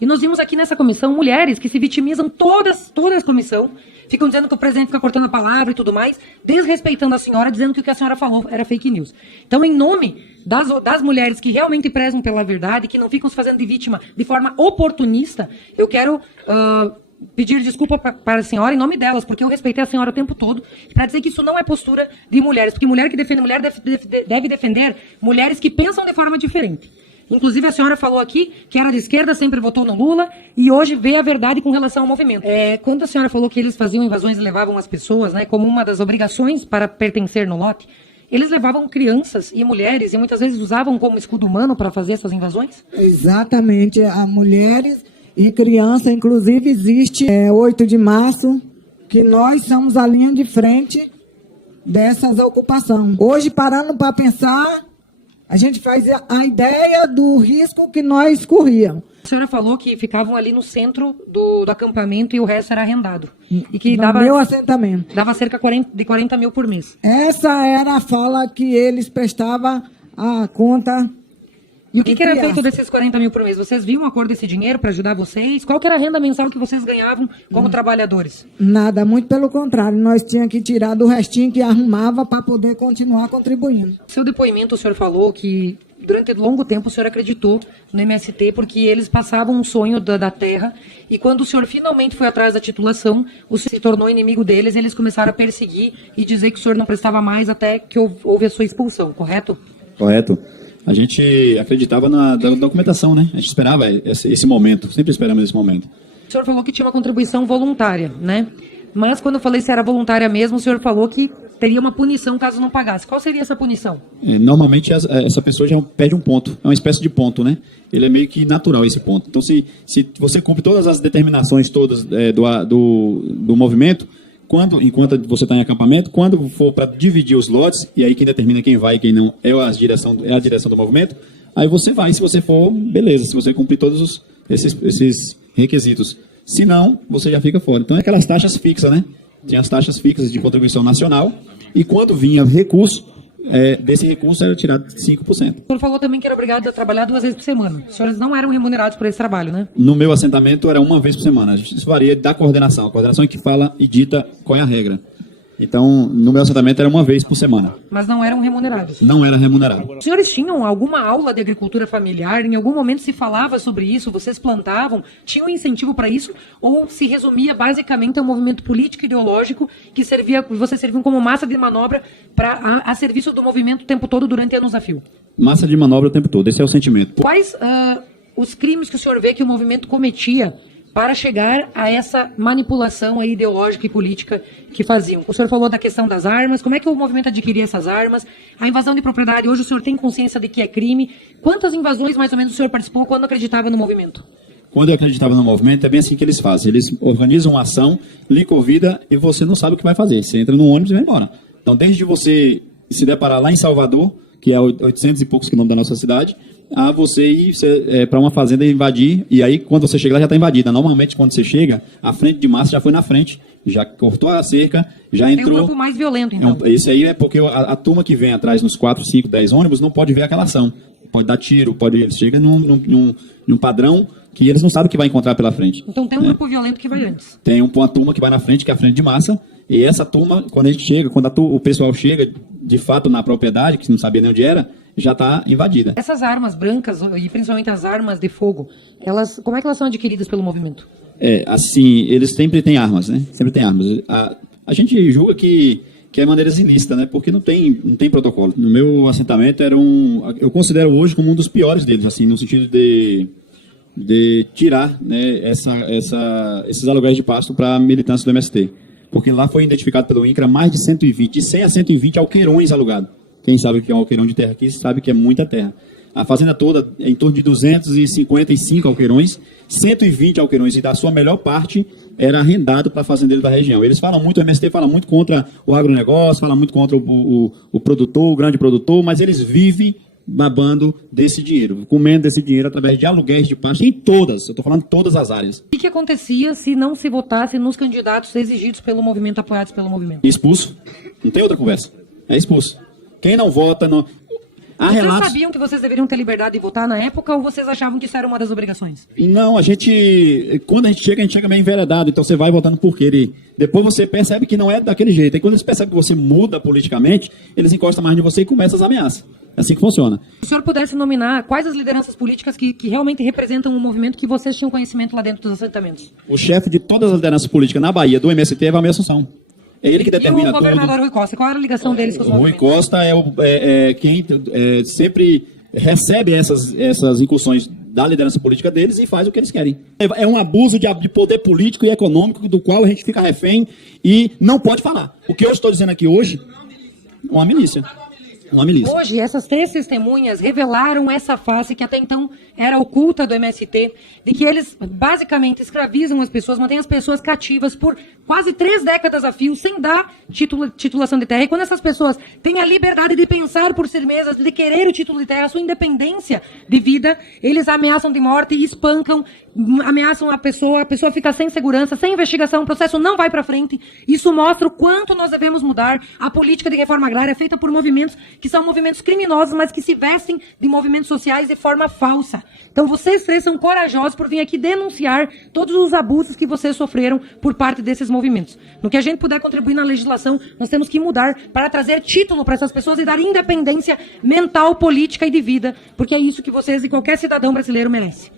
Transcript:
E nós vimos aqui nessa comissão mulheres que se vitimizam, toda a comissão, ficam dizendo que o presidente fica cortando a palavra e tudo mais, desrespeitando a senhora, dizendo que o que a senhora falou era fake news. Então, em nome das mulheres que realmente prezam pela verdade, que não ficam se fazendo de vítima de forma oportunista, eu quero pedir desculpa para a senhora em nome delas, porque eu respeitei a senhora o tempo todo, para dizer que isso não é postura de mulheres, porque mulher que defende mulher deve defender mulheres que pensam de forma diferente. Inclusive, a senhora falou aqui que era de esquerda, sempre votou no Lula, e hoje vê a verdade com relação ao movimento. Quando a senhora falou que eles faziam invasões e levavam as pessoas, né, como uma das obrigações para pertencer no lote, eles levavam crianças e mulheres, e muitas vezes usavam como escudo humano para fazer essas invasões? Exatamente, a mulheres e crianças, inclusive existe 8 de março, que nós somos a linha de frente dessas ocupações. Hoje, parando para pensar, a gente faz a ideia do risco que nós corríamos. A senhora falou que ficavam ali no centro do acampamento e o resto era arrendado. E que No meu assentamento. dava cerca de 40 mil por mês. Essa era a fala que eles prestavam a conta. E o que era feito desses 40 mil por mês? Vocês viam a cor desse dinheiro para ajudar vocês? Qual que era a renda mensal que vocês ganhavam como trabalhadores? Nada, muito pelo contrário. Nós tínhamos que tirar do restinho que arrumava para poder continuar contribuindo. No seu depoimento, o senhor falou que durante longo tempo o senhor acreditou no MST porque eles passavam um sonho da terra, e quando o senhor finalmente foi atrás da titulação, o senhor se tornou inimigo deles, eles começaram a perseguir e dizer que o senhor não prestava mais até que houve a sua expulsão, correto? Correto. A gente acreditava na documentação, né? A gente esperava esse momento, sempre esperamos esse momento. O senhor falou que tinha uma contribuição voluntária, né? Mas quando eu falei se era voluntária mesmo, o senhor falou que teria uma punição caso não pagasse. Qual seria essa punição? Normalmente essa pessoa já perde um ponto, é uma espécie de ponto, né? Ele é meio que natural esse ponto. Então se você cumpre todas as determinações todas do movimento, enquanto você está em acampamento, quando for para dividir os lotes, e aí quem determina quem vai e quem não é a direção do movimento, aí você vai, se você for, beleza, se você cumprir todos esses requisitos. Se não, você já fica fora. Então é aquelas taxas fixas, né? Tinha as taxas fixas de contribuição nacional, e quando vinha recurso, desse recurso era tirado 5%. O senhor falou também que era obrigado a trabalhar 2 vezes por semana. Os senhores não eram remunerados por esse trabalho, né? No meu assentamento era 1 vez por semana. Isso varia da coordenação. A coordenação é que fala e dita qual é a regra. Então, no meu assentamento era 1 vez por semana. Mas não eram remunerados. Não era remunerado. Os senhores tinham alguma aula de agricultura familiar? Em algum momento se falava sobre isso? Vocês plantavam? Tinham incentivo para isso? Ou se resumia basicamente a um movimento político e ideológico que vocês serviam como massa de manobra a serviço do movimento o tempo todo durante anos a fio? Massa de manobra o tempo todo. Esse é o sentimento. Quais os crimes que o senhor vê que o movimento cometia para chegar a essa manipulação aí ideológica e política que faziam? O senhor falou da questão das armas, como é que o movimento adquiria essas armas? A invasão de propriedade, hoje o senhor tem consciência de que é crime? Quantas invasões, mais ou menos, o senhor participou quando acreditava no movimento? Quando eu acreditava no movimento, é bem assim que eles fazem. Eles organizam uma ação, lhe convida e você não sabe o que vai fazer. Você entra no ônibus e vai embora. Então, desde você se deparar lá em Salvador, que é 800 e poucos quilômetros da nossa cidade, a você ir para uma fazenda e invadir, e aí quando você chega lá já está invadida. Normalmente quando você chega, a frente de massa já foi na frente, já cortou a cerca, já entrou. É um grupo mais violento, então. Esse aí é porque a turma que vem atrás nos 4, 5, 10 ônibus não pode ver aquela ação. Pode dar tiro, eles chegam num padrão que eles não sabem o que vai encontrar pela frente. Então tem um grupo violento que vai antes. Tem uma turma que vai na frente, que é a frente de massa, e essa turma, quando a gente chega, o pessoal chega de fato na propriedade, que não sabia nem onde era, já está invadida. Essas armas brancas, e principalmente as armas de fogo, como é que elas são adquiridas pelo movimento? Assim, eles sempre têm armas, né? Sempre tem armas. A gente julga que é maneiras ilícitas, né? Porque não tem protocolo. No meu assentamento eu considero hoje como um dos piores deles, assim, no sentido de tirar, né, esses aluguéis de pasto para a militância do MST. Porque lá foi identificado pelo INCRA mais de 120, de 100 a 120 alqueirões alugados. Quem sabe o que é um alqueirão de terra aqui sabe que é muita terra. A fazenda toda é em torno de 255 alqueirões, 120 alqueirões, e da sua melhor parte era arrendado para fazendeiros da região. Eles falam muito, o MST fala muito contra o agronegócio, fala muito contra o produtor, o grande produtor, mas eles vivem babando desse dinheiro, comendo desse dinheiro através de aluguéis de pasto em todas, eu estou falando todas as áreas. O que acontecia se não se votasse nos candidatos exigidos pelo movimento, apoiados pelo movimento? Expulso. Não tem outra conversa. É expulso. Quem não vota, não... Há Vocês relatos... sabiam que vocês deveriam ter liberdade de votar na época ou vocês achavam que isso era uma das obrigações? Não, quando a gente chega meio enveredado, então você vai votando por querer. Depois você percebe que não é daquele jeito. E quando eles percebem que você muda politicamente, eles encostam mais em você e começam as ameaças. É assim que funciona. Se o senhor pudesse nominar quais as lideranças políticas que realmente representam um movimento que vocês tinham conhecimento lá dentro dos assentamentos? O chefe de todas as lideranças políticas na Bahia do MST é Valmir Assunção. É ele que E determina o governador tudo. Rui Costa, qual era a ligação deles com os O Rui movimentos? Costa é quem sempre recebe essas incursões da liderança política deles e faz o que eles querem. É um abuso de poder político e econômico do qual a gente fica refém e não pode falar. O que eu estou dizendo aqui hoje, uma milícia. Uma milícia. Hoje, essas 3 testemunhas revelaram essa face que até então era oculta do MST, de que eles basicamente escravizam as pessoas, mantêm as pessoas cativas por quase 3 décadas a fio, sem dar titulação de terra. E quando essas pessoas têm a liberdade de pensar por si mesmas, de querer o título de terra, a sua independência de vida, eles ameaçam de morte e espancam, ameaçam a pessoa fica sem segurança, sem investigação, o processo não vai para frente. Isso mostra o quanto nós devemos mudar a política de reforma agrária feita por movimentos que são movimentos criminosos, mas que se vestem de movimentos sociais de forma falsa. Então vocês 3 são corajosos por vir aqui denunciar todos os abusos que vocês sofreram por parte desses movimentos. No que a gente puder contribuir na legislação, nós temos que mudar para trazer título para essas pessoas e dar independência mental, política e de vida, porque é isso que vocês e qualquer cidadão brasileiro merece.